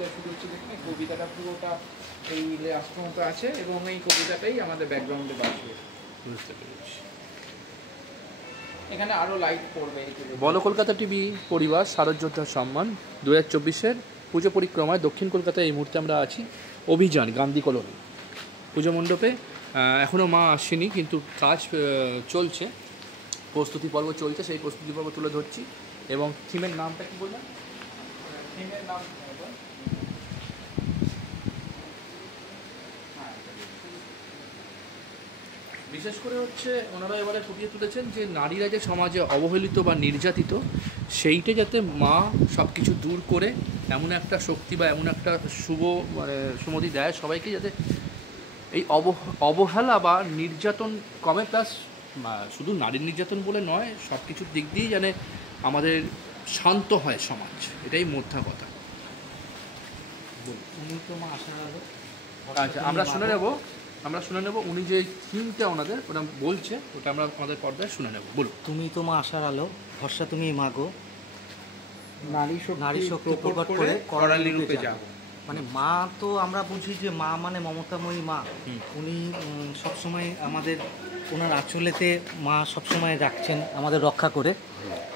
কবিতা শুরু হচ্ছে, দেখুন এই কবিতাটা পুরোটা এই রাষ্ট্র মতো আছে এবং এই কবিতাটাই আমাদের ব্যাকগ্রাউন্ডে বাজবে। বুঝতে পেরেছি। এখানে আরও লাইট পড়বে। বলো কলকাতা টিভি পরিবার শারদযোদ্ধার সম্মান 2024-এর পুজো পরিক্রমায় দক্ষিণ কলকাতায় এই মুহূর্তে আমরা আছি। অভিযান গান্ধী কলোনি পুজো মণ্ডপে। এখনও মা আসেনি, কিন্তু কাজ চলছে, প্রস্তুতি পর্ব চলছে, সেই প্রস্তুতি পর্ব তুলে ধরছি। এবং থিমের নামটা কি বললাম? থিমের নাম বিশেষ করে হচ্ছে ওনারা এবারে ফুটিয়ে তুলেছেন যে নারীরা যে সমাজে অবহেলিত বা নির্যাতিত, সেইটা যাতে মা সব কিছু দূর করে এমন একটা শক্তি বা এমন একটা সুমতি দেয় সবাইকে, যাতে এই অবহেলা বা নির্যাতন কমে। প্লাস শুধু নারীর নির্যাতন বলে নয়, সব কিছুর দিক দিয়েই যেন আমাদের শান্ত হয় সমাজ, এটাই মোদ্দা কথা। আচ্ছা, আমরা শুনে নেব উনি যে থিমটা ওনাদের ওটা বলছে, ওটা আমরা আমাদের পর্দায় শুনে নেব। বলুন। তুমি তো মা আশার আলো, ভরসা তুমি মাগো, নারী শক্তি প্রকট করে করালি রূপে যাও। মানে মা তো আমরা বুঝি যে মা মানে মমতাময়ী মা। উনি সবসময় আমাদের ওনার আঁচলেতে মা সবসময় রাখছেন আমাদের রক্ষা করে।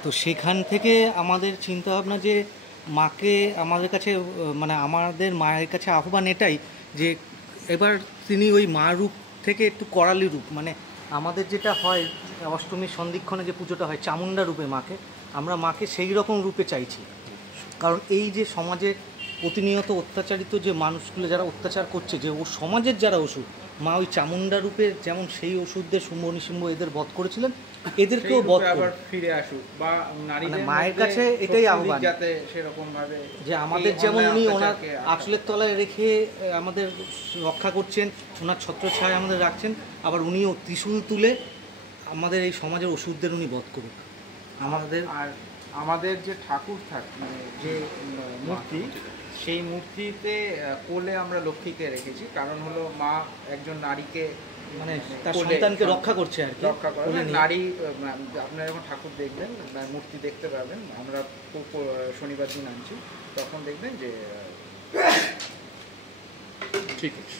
তো সেখান থেকে আমাদের চিন্তা ভাবনা যে মাকে আমাদের কাছে, মানে আমাদের মায়ের কাছে আহ্বান এটাই যে এবার তিনি ওই মা রূপ থেকে একটু করালি রূপ, মানে আমাদের যেটা হয় অষ্টমীর সন্ধিক্ষণে যে পুজোটা হয় চামুণ্ডা রূপে মাকে, আমরা মাকে সেই রকম রূপে চাইছি। কারণ এই যে সমাজে প্রতিনিয়ত অত্যাচারিত যে মানুষগুলো যারা অত্যাচার করছে, যে ও সমাজের যারা ওষুধ, মা ওই চামুণ্ডা রূপে যেমন সেই ওষুধদের শুম্ভ নিশুম্ভ এদের বধ করেছিলেন, এদেরকেও বধ আবার ফিরে আসুক বা নারীদের মায়ের কাছে এটাই আহ্বান, যাতে সেরকম ভাবে যে আমাদের যেমন উনি ওনার আঁচলের তলায় রেখে আমাদের রক্ষা করছেন, ওনার ছত্রছায়ায় আমাদের রাখছেন, আবার উনিও ত্রিশূল তুলে আমাদের এই সমাজের ওষুধদের উনি বধ করুন। আমাদের যে ঠাকুর যে মূর্তি, সেই মূর্তিতে কোলে আমরা লক্ষ্মীকে রেখেছি, কারণ হলো মা একজন নারীকে মানে তার সন্তানকে রক্ষা করছে আর কি, রক্ষা করে নারী। আপনারা যখন ঠাকুর দেখবেন, মূর্তি দেখতে পাবেন, আমরা শনিবার দিন আনছি, তখন দেখবেন যে ঠিক আছে।